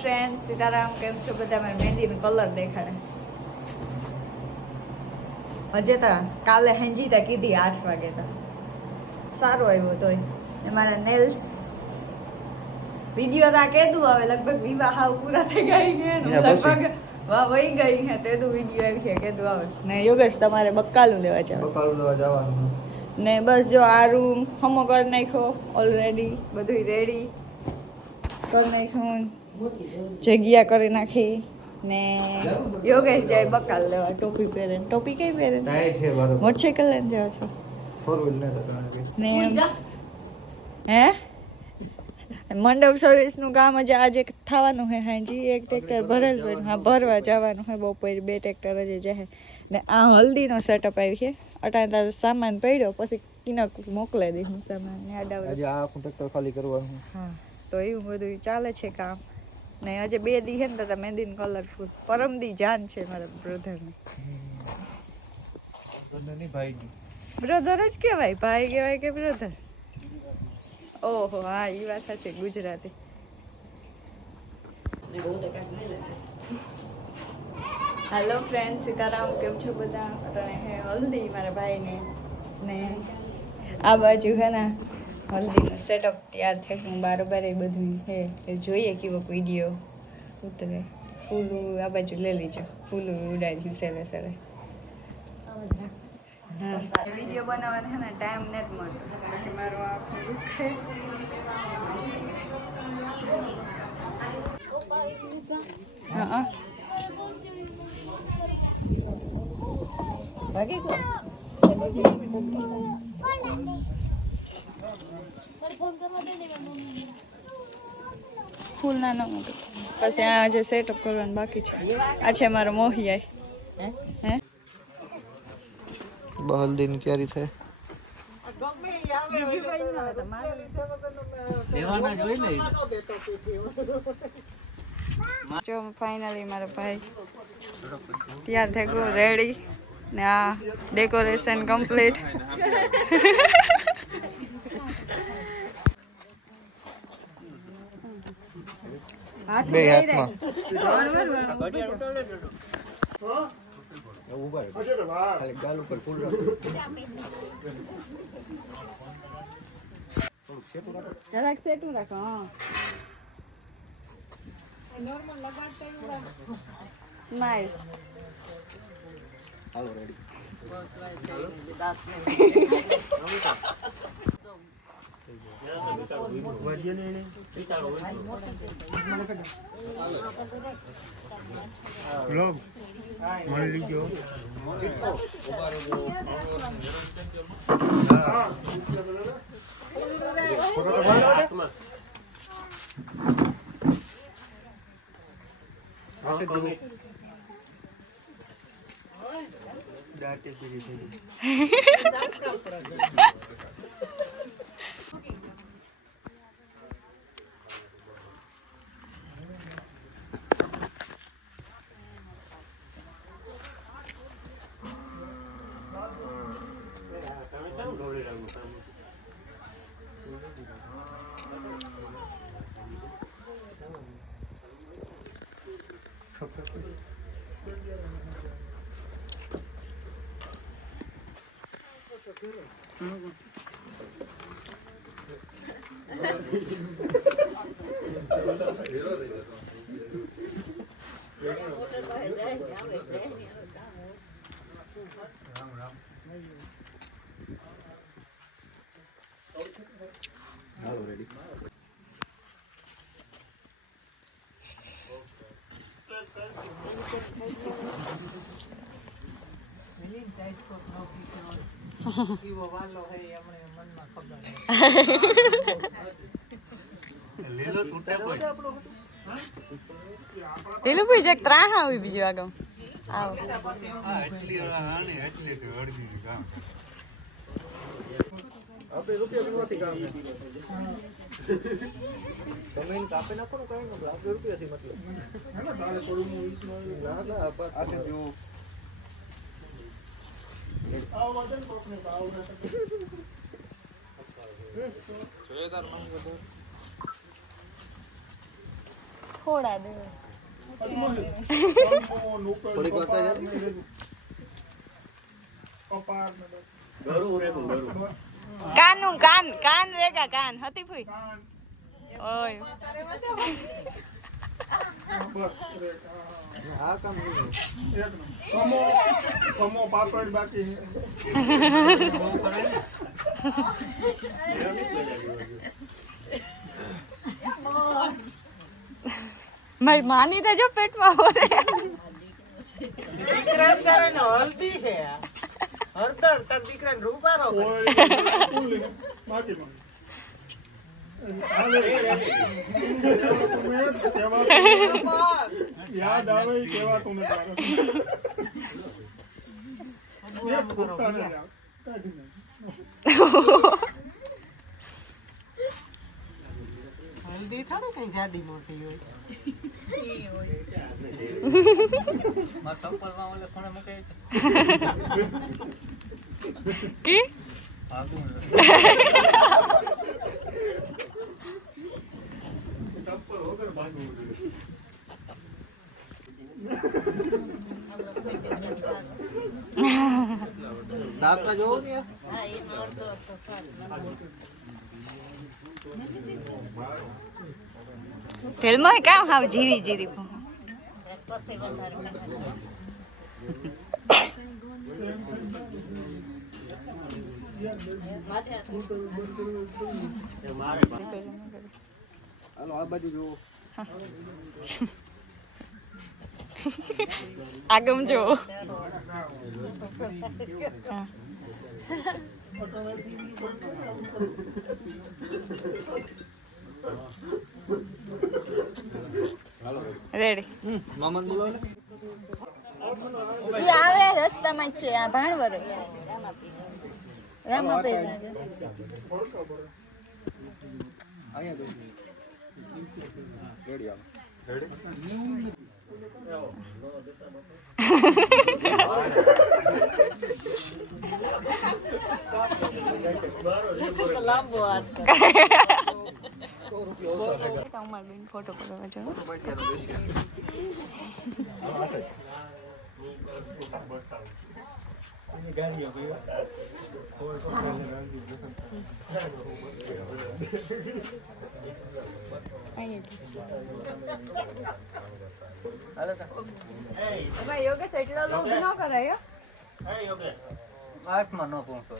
Friend Sitaram, કેમ છો બધા? મારે મહેંદીનો કલર દેખાડે. હજે તો કાલે હેંજી તા કીધી 8 વાગે તા સારું આવ્યો તોય. મારા નેલ્સ વિડિયો તા કેદું આવે લગભગ વિવાહ હાવ પૂરા થઈ ગઈ ને લગભગ વાહ વઈ ગઈ હે તેદું વિડિયો આવી છે કેદું આવે ને. યોગેશ તમારે બકાલું લેવા જવાનું ને બસ જો આ રૂમ હમો કરી નાખ્યો ઓલરેડી, બધું રેડી કરી નાખ્યું, જગ્યા કરી નાખી ને યોગેશ જાય બકાલ લેવા. ટોપી પહેરે, ટોપી કઈ પહેરે? મોટરસાઇકલ લઈને જાવ છો ને? હે મંડપ સર્વિસ નું કામ આજે થવાનું હે. હાજી એક ટ્રેક્ટર ભરેલ પડ્યું, હા ભરવા જવાનું હે. બપોરે 2 ટ્રેક્ટર જ જાય ને. આ હલ્દી નો સેટઅપ આવી છે. અટાણે સામાન પડ્યો પછી કિનક મોકલાઈ દઈશું સામાન ને આજે આ ટ્રેક્ટર ખાલી કરવાનું. હા તો એવું બધું ચાલે છે કામ ને. આજે 2 દી હે ને તો મહેંદી કલરફુલ. પરમદી જાન છે મારા બ્રધર ની. બ્રધર જ કેવાય, ભાઈ કેવાય કે બ્રધર? ઓહો હા એ વાત સાચી, ગુજરાતી. હેલો ફ્રેન્ડ સીતારામ, કેમ છો બધા? અટાણે હે હલ્દી મારા ભાઈની ને આ બાજુ હે ને હલ્દીનું સેટઅપ તૈયાર થઈ ગયું. બારોબાર એ બધું હે. જોઈએ કેવો વિડીયો ઉતરે. ફૂલું આ બાજુ લઈ લીજો, ફૂલું ઉડાડ્યું સેલે સેલે. હા વિડીયો બનાવવાનો છે ને ટાઈમ નથી મળતો કારણ કે મારો આખો રૂટ છે. હા ભાગી ગયો. ફૂલ ના ના મૂકે પછી આ જે સેટઅપ કરવાનું બાકી છે. આ છે મારો મોહિયા. હે હલ્દી ની તૈયારી થાય. જો ફાઇનલી મારો ભાઈ તૈયાર થઈ ગયો, રેડી ને. આ ડેકોરેશન કમ્પ્લીટ. બે હાથમાં ગાલ ઉપર ફૂલ જરાક સેટું રાખો. નોર્મલ લગાડતા સ્માઈલ. હાલો રેડી. બ્લોગ મળી ગયો. પેલું પૂછે ત્રાહ આવી બીજું આગળ આવો. આપણે રૂપિયા નથી કામ તમે કાપે નાખો ને કઈ નથી. આપણે રૂપિયાથી મતલબ થોડા દે કાનનું કાન કાન રેગા કાન હતી ફૂઈ ઓય આ કામ કમો પાપડ બાકી મારી માની તો જો પેટમાં હોરે દીકરાને કરે ને હલ્દી છે હળદર તાર દીકરાને રૂપારો બાકી યાદ આવે કેવા તમે હલ્દી થોડી કઈ જાડી મોટી હોય કી દાબતા જોવો ને તેલમાં કામ હાવ જીરી જીરી હાલો આ બાજુ જોવો આગમ જો રેડી મામન બોલો ને ઈ આવે રસ્તામાં જ છે આ ભાણવર રામાપીર અહીંયા રેડી આવો લાંબો હાથ ફોટો પડાવવા જાવ યોગેશ એટલો લોભ ન કરાય આઠમાં નો પહોંચો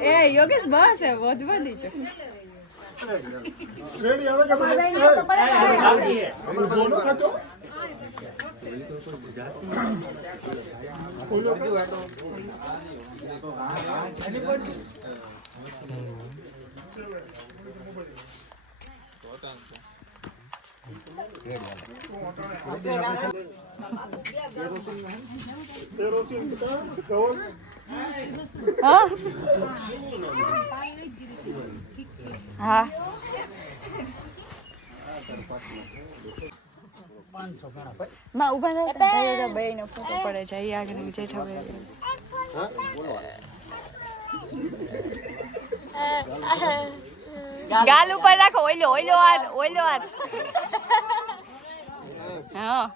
એ યોગેશ બસ હે વધુ વધી છે રેડી આવે કે બોલો ખાતો હા માં ઉભા થાય બે નો ફોટો પડે છે અહીં આગળ જેઠા ભાઈ ગાલ ઉપર રાખો ઓઈલો ઓઈલો હાથ હા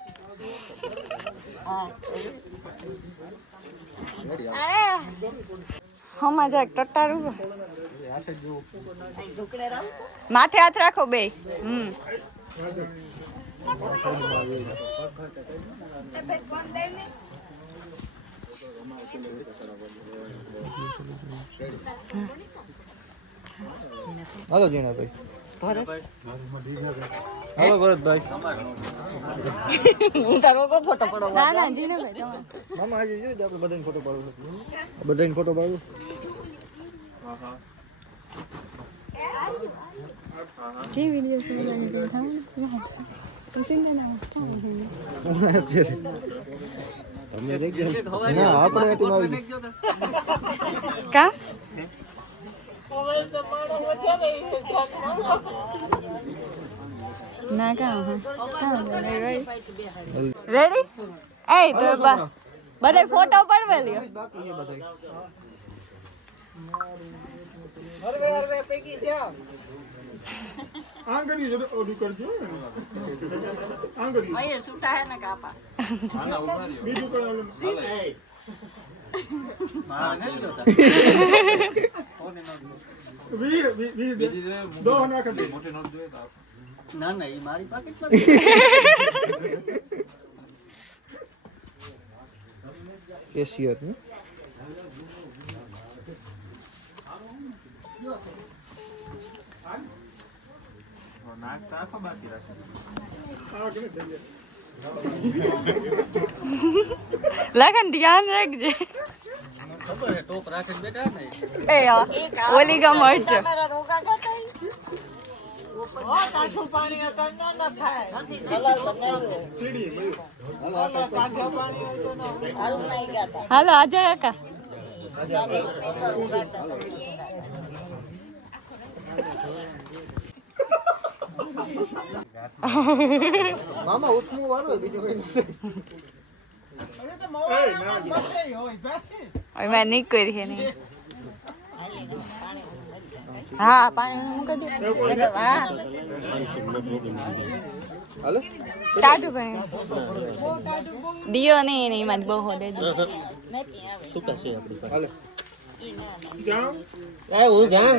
હમણાં જરાક ટટ્ટારું માથે હાથ રાખો બે હાલો જીણાભાઈ હાલો ભરતભાઈ હું તારો કો ફોટો પડો ના ના જીને ભાઈ તમારે મામા આજે જોઈ આપણે બધાને ફોટો પાડવો બધાને ફોટો પાડવું જે વિડિયો જોવાની તે થાવ તો સિંગના તમે ના આપણે એકલું આવી કા ના કામ રેડી એ તો બધા ફોટો પડવે લ્યો હરવે પૈકી જાવ આંગળી જો ઓડી કરજો આંગળી અહીંયા છૂટા હે ને કાપા બીજું કોઈ આલું દો નાખ દે ના ના એ મારી પાકેટમાં કેશિયર ને લગન ધ્યાન રાખજે ખબર હે ટોપ રાખીને બેઠા ને એ ઓલી ગમ હટજો કાઠું પાણી હતા ન ખાય કલર બનાવ્યો કાઠું પાણી હોય તો હારું નહીં ગાતા હાલો આજે કાકા મામા ઉઠમું વાળો બીજું કઈ નથી અરે તો મોવાળામાં બચે હોય ભાઈ હવે મેં નહીં કરી હે નહીં હા પાણી મૂકી દે હા હાલો ટાટુ પાણી દિયો નહીં નહીં મારી બહુ દે દે સુકા છે આપણી પાસે હાલો જાઓ એ હું જા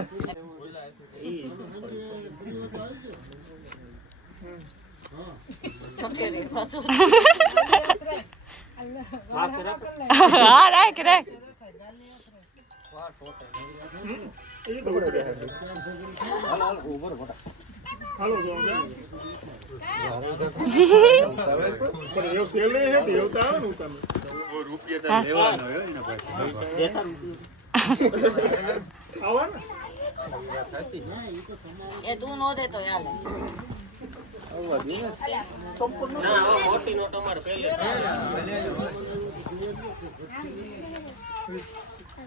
હા રાખ રાખ હાલો જાઓ પણ એવું સેલ નહીં હે દેવતા આવે ને તમે આવો ને એ તું નો દે તો યાર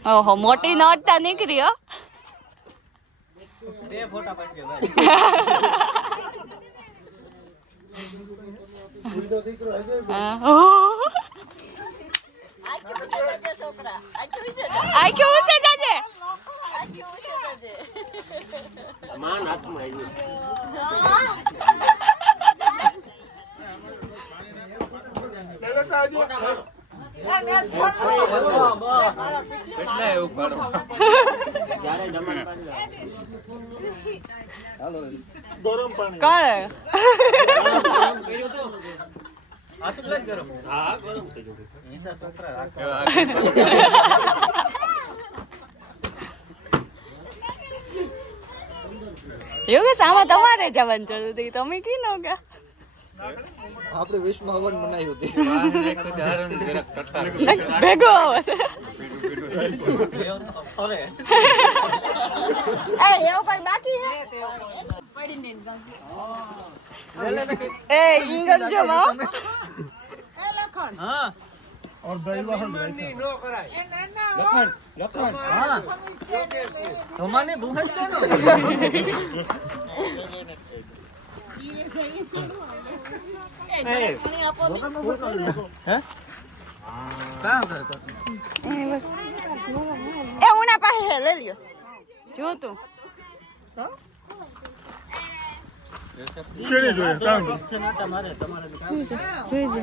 ઓહો મોટી નોટ તા નીકળી હો બે ફોટા પાડી હા આ કેવું છે જાજે માન હાથમાં ગરમ પાણી કોણ એવું કે સામા તમારે જવાનું જરૂર હતી તમે કી નો ગયા આપણે વિશ્વ હવન મનાયું હતી ભેગો એ એવું કોઈ બાકી હે એ ઇંગમ જો માં હા और दही वहां નો કરાય લખન હા તમાને બુહજ છે ને એ ઉના પાસે લઈ લ્યો જો તું કેને જોઈએ કામ તમારે જોઈજે